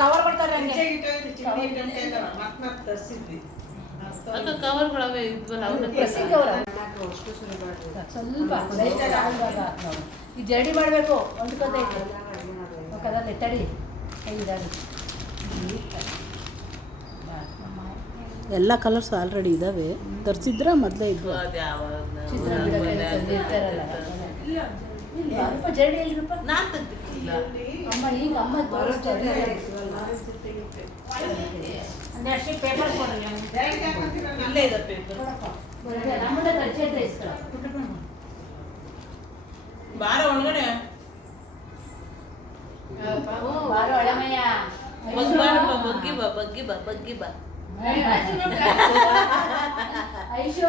Cover ಕೊಡ್ತಾರೆ ಕವರ್ಗಳವೆ ಇದ್ವಲ್ಲ ಸ್ವಲ್ಪ ಈ ಜಡಿ ಮಾಡಬೇಕು ಹೊಂದ್ಕೊಂಡೈತೆ ಅದರಲ್ಲಿ ತಡಿ ಕೈದಾಡಿ ಎಲ್ಲ ಕಲರ್ಸ್ ಆಲ್ರೆಡಿ ಇದ್ದಾವೆ ತರಿಸಿದ್ರ ಮೊದಲೇ ಇದ್ವು ಜಡಿ ಎಲ್ಲಿರಪ್ಪ ಅಮ್ಮ ಈಗ ಅಮ್ಮ ತೋರಿಸ್ತಾರೆ ಅಷ್ಟೇ ಪೇಪರ್ ಕೊಡಲ್ಲ ಇಲ್ಲೇ ಇದೆ ಪೇಪರ್ ನಮ್ಮದ ಅರ್ಜೆಂಟ್ ಇಸ್ಕೊಳ ಬಾರ ಒಳಗಡೆ ಬಾರೋ ಅಳಮಯ್ಯ ಬಗ್ಗಿ ಬಾ ಐಶೋ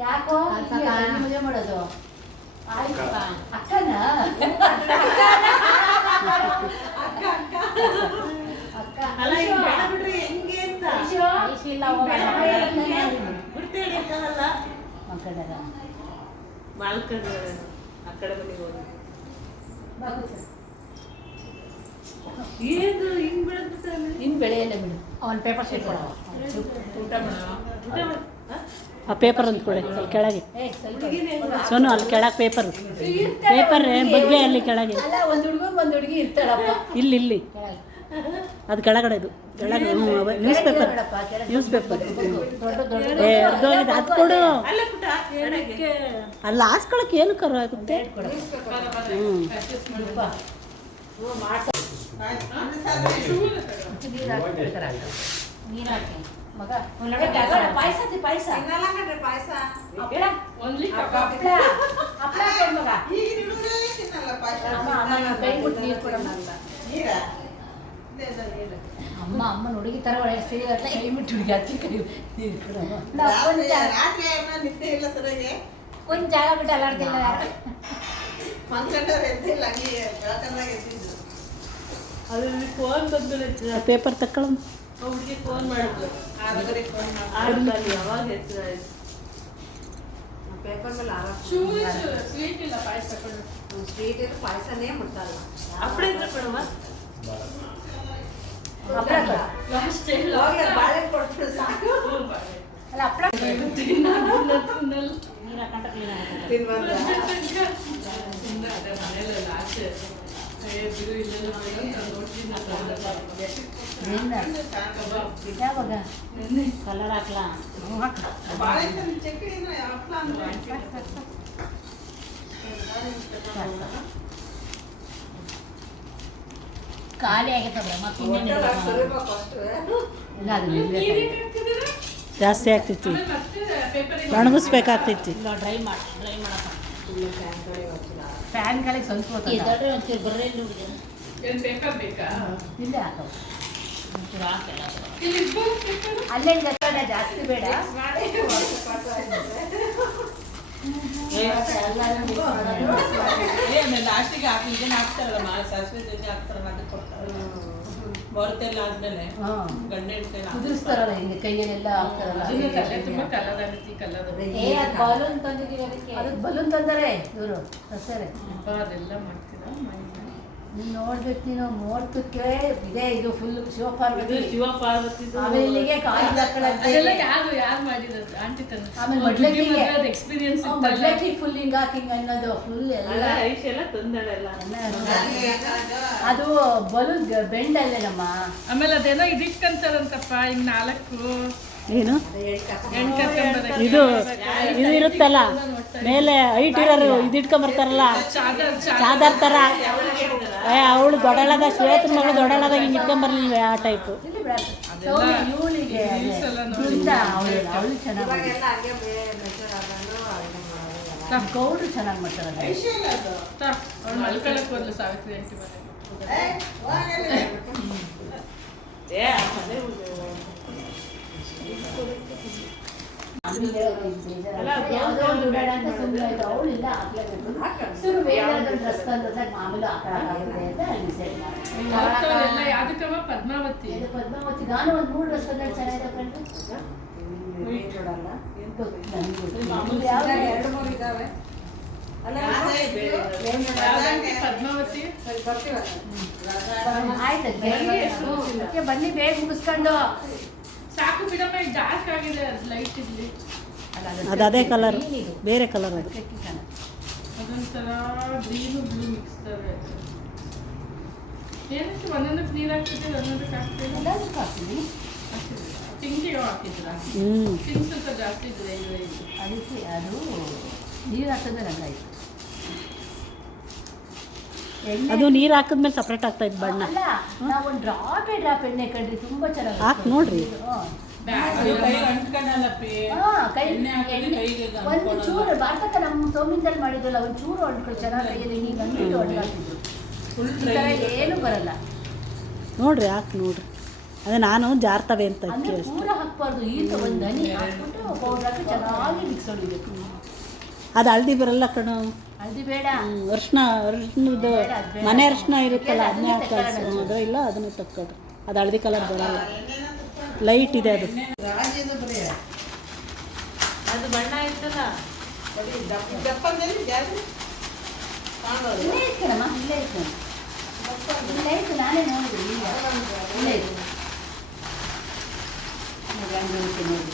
ಯಾಕೋ ಮದುವೆ ಮಾಡೋದು ಅಕ್ಕನ ಇನ್ ಬೆಳೆಯಲ್ಲ ಬಿಡು ಅವನ್ ಪೇಪರ್ ಶೀಟ್ ಕೊಡ ಆ ಪೇಪರ್ ಅಂತ ಕೊಡಿ ಅಲ್ಲಿ ಕೆಳಗೆ ಸೋನು ಅಲ್ಲಿ ಕೆಳಗೆ ಪೇಪರ್ ಬಗ್ಗೆ ಅಲ್ಲಿ ಕೆಳಗೆ ಅಲ್ಲ ಒಂದು ಹುಡುಗಿ ಇರ್ತಾಳಪ್ಪ ಇಲ್ಲಿ ಅದು ಕೆಳಗಡೆ ಇದು ಕೆಳಗೆ ನ್ಯೂಸ್ ಪೇಪರ್ ಅರ್ಧೋಗಿದೆ ಅದು ಕೊಡು ಅಲ್ಲಿ ಹಾಸ್ಕೊಳಕ್ಕೆ ಏನು ಕರ ಆಗುತ್ತೆ ಮಗ ಪಾಯಸ ಪಾಯಸ ಅಮ್ಮ ಹುಡುಗಿ ತರ ಒಳ್ಳೆ ಸೇರಿ ಕೈ ಮುಟ್ಟು ಹುಡುಗಿ ಹಚ್ಚಿ ಕೈ ಒಂದ್ ಜಾಗ ಬಿಟ್ಟು ಅಲ್ಲಾಡ್ತಿಲ್ಲ ಫೋನ್ ಬಂದು ಪೇಪರ್ ತಕ್ಕಳ ಹುಡುಗಿ ಫೋನ್ ಮಾಡಿದ್ಲು ಯಾವಾಗ ಹೆಸರು ಪೇಪರ್ ಮೇಲೆ ಸ್ವೀಟ್ ಇಲ್ಲ ಪಾಯಸ ಸ್ವೀಟ್ ಇಲ್ಲ ಪಾಯಸನೇ ಮುಟ್ಟಲ್ಲ ಅಪ್ಪಡೆ ಇದ್ರೆ ಕೊಡುವ ಬಾಳೆ ಕೊಟ್ಟು ಸಾಕು ಅಲ್ಲ ಹಪ್ಪಳ ಕಲರ್ ಹಾಕ್ಲಾ ಖಾಲಿ ಆಗೈತಲ್ಲ ಮತ್ತೆ ಜಾಸ್ತಿ ಆಗ್ತೈತಿ ಒಣಗಿಸ್ಬೇಕಾಗ್ತೈತಿ ಡ್ರೈ ಮಾಡಪ್ಪ ಫ್ಯಾನ್ ಕಡೆಗೆ ಸ್ವಲ್ಪ ಒಂಚೂರು ಬರ್ರೆ ಇಲ್ಲ ಹಾಕವು ಅಲ್ಲೇ ಜಾಸ್ತಿ ಬೇಡ ಲಾಸ್ಟಿಗೆ ಇದನ್ನ ಹಾಕ್ತಾರಲ್ಲ ಸಾಸಿವೆ ಜೊತೆ ಹಾಕ್ತಾರಲ್ಲ ಅದಕ್ಕೆ ಕೊಡ್ತಾರೆ ಬರುತ್ತೆಲ್ಲ ಆದ್ಮೇಲೆ ಗಂಡೆ ಕುದಿಸ್ತಾರಲ್ಲ ಹಿಂಗೆ ಕೈಯಲ್ಲೆಲ್ಲ ಹಾಕ್ತಾರಲ್ಲ ಬಲೂನ್ ತಂದಿದ್ದೀವಿ ಅದಕ್ಕೆ ಬಲೂನ್ ತಂದರೆ ಇವರು ಸಸ್ಯರೇ ಅದೆಲ್ಲ ಮಾಡ್ತೀರಾ ನೀನು ನೋಡ್ಬೇಕು ನೀನು ಮೂವತ್ತಕ್ಕೆ ಇದೆ ಇದು ಫುಲ್ ಶಿವಪಾರ್ವತಿ ಆಮೇಲೆ ಇಲ್ಲಿಗೆ ಆಮೇಲೆ ಮಡ್ಲಕ್ಕಿ ಫುಲ್ ಹಿಂಗ್ ಹಾಕಿಂಗ್ ಅನ್ನೋದು ಫುಲ್ ಎಲ್ಲ ಅದು ಬಲೂನ್ ಬೆಂಡ್ ಅಲ್ಲೇ ನಮ್ಮ ಆಮೇಲೆ ಅದೇನೋ ಇದಿಕ್ಕಂತಾರಂತಪ್ಪ ಹಿಂಗ್ 4 ಏನು ಇದು ಇರುತ್ತಲ್ಲ ಮೇಲೆ ಹೈಟ್ ಇರೋರು ಇದು ಇಟ್ಕೊಂಬರ್ತಾರಲ್ಲ ಚಾದರ್ ಥರ ಅವಳು ದೊಡ್ಡಳದ ಶ್ವೇತನ ಮಗಳು ದೊಡ್ಡಳದಾಗ ಹಿಂಗೆ ಇಟ್ಕೊಂಬರ್ಲಿಲ್ವ ಆ ಟೈಪು ಗೌಡ್ರು ಚೆನ್ನಾಗಿ ಮಾಡ್ತಾರೆ ಪದ್ಮಾವತಿ ನಾನು ಒಂದು 3 ಡ್ರೆಸ್ ಚೆನ್ನಾಗಿದೆ ಆಯ್ತು ಅದಕ್ಕೆ ಬನ್ನಿ ಬೇಗ ಮುಗಿಸ್ಕೊಂಡು. ಸಾಕು ಬಿಡಮ್ಮ, ಡಾರ್ಕ್ ಆಗಿದೆ, ಅದು ಲೈಟ್ ಇರಲಿ. ಅದು ಅದೇ ಕಲರ್, ಬೇರೆ ಕಲರ್ ಅದು. ಅದೊಂಥರ ಗ್ರೀನು ಬ್ಲೂ ಮಿಕ್ಸ್ ಥರ ಇದೆ. ಏನಕ್ಕೆ ಒಂದೊಂದಕ್ಕೆ ನೀರು ಹಾಕ್ತಿದ್ದೀವಿ, ಒಂದೊಂದಕ್ಕೆ ಹಾಕ್ತೀವಿ? ಎಲ್ಲದಕ್ಕೂ ಹಾಕ್ತೀನಿ. ಪಿಂಕಿಗೆ ಹಾಕಿದ್ರಾ? ಪಿಂಕ್ ಸ್ವಲ್ಪ ಜಾಸ್ತಿ ಇದೆ ಅದಕ್ಕೆ ಅದು ನೀರು ಹಾಕಿದ್ರೆ ರಂಗಾಯ್ತು. ಅದು ನೀರು ಹಾಕಿದ್ಮೇಲೆ ಸಪ್ರೇಟ್ ಆಗ್ತಾ ಇತ್ತು ಬಣ್ಣ. ಅಲ್ಲ, ನಾವು ಒಂದು ಡ್ರಾಪ್ ಎಣ್ಣೆ ಕಡ್ರಿ ತುಂಬ ಚೆನ್ನಾಗಿ ಹಾಕಿ ನೋಡ್ರಿ. ಒಂದು ಚೂರು ಭಾರತಕ್ಕ ನಮ್ಮ ಸೋಮಿಂದಲ್ಲಿ ಮಾಡಿದ್ವಲ್ಲ, ಒಂದು ಚೂರು ಹೊಂಡ್ಕೊಂಡು ಚೆನ್ನಾಗಿ ಕೈಯಲ್ಲಿ ಹಿಂಗೆ ಅಂದ್ಬಿಟ್ಟು ಹೊಂಡ್ಕಾಗ್ತಿದ್ರು. ಈ ಥರ ಏನು ಬರಲ್ಲ ನೋಡ್ರಿ, ಹಾಕಿ ನೋಡ್ರಿ. ಅದೇ ನಾನು ಜಾರ್ತವೆ ಅಂತ ಅಂದರೆ ಪೂರ ಹಾಕ್ಬಾರ್ದು. ಈಗ ಒಂದು ಹನಿ ಹಾಕ್ಬಿಟ್ಟು ಪೌಡ್ರ್ ಹಾಕಿ ಚೆನ್ನಾಗಿ ಮಿಕ್ಸ್ ಹೊಡಿಬೇಕು. ಅದು ಹಳದಿ ಬರಲ್ಲ ಕಣೋ, ಹಳದಿ ಬೇಡ. ಅರ್ಶಿನದ್ದು ಮನೆ ಅರ್ಶಿನ ಇರುತ್ತಲ್ಲ, ಅದನ್ನೇ ಹಾಕಿ ಅದ್ರ ಇಲ್ಲ, ಅದನ್ನೇ ತಕ್ಕೊಡ್ರಿ. ಅದು ಹಳದಿ ಕಲರ್ ಬರಲ್ಲ, ಲೈಟ್ ಇದೆ ಅದು. ಅದು ಬಣ್ಣ ಇರ್ತಲ್ಲ, ಇಲ್ಲೇ ಇಟ್ಕಣಮ್ಮ, ಇಲ್ಲೇ ಇಟ್ಕೊಂಡು ಇಲ್ಲೇ ಇತ್ತು, ನಾನೇ ನೋಡಿದೆ. ಇಲ್ಲೇ ಇತ್ತು ನೋಡಿ.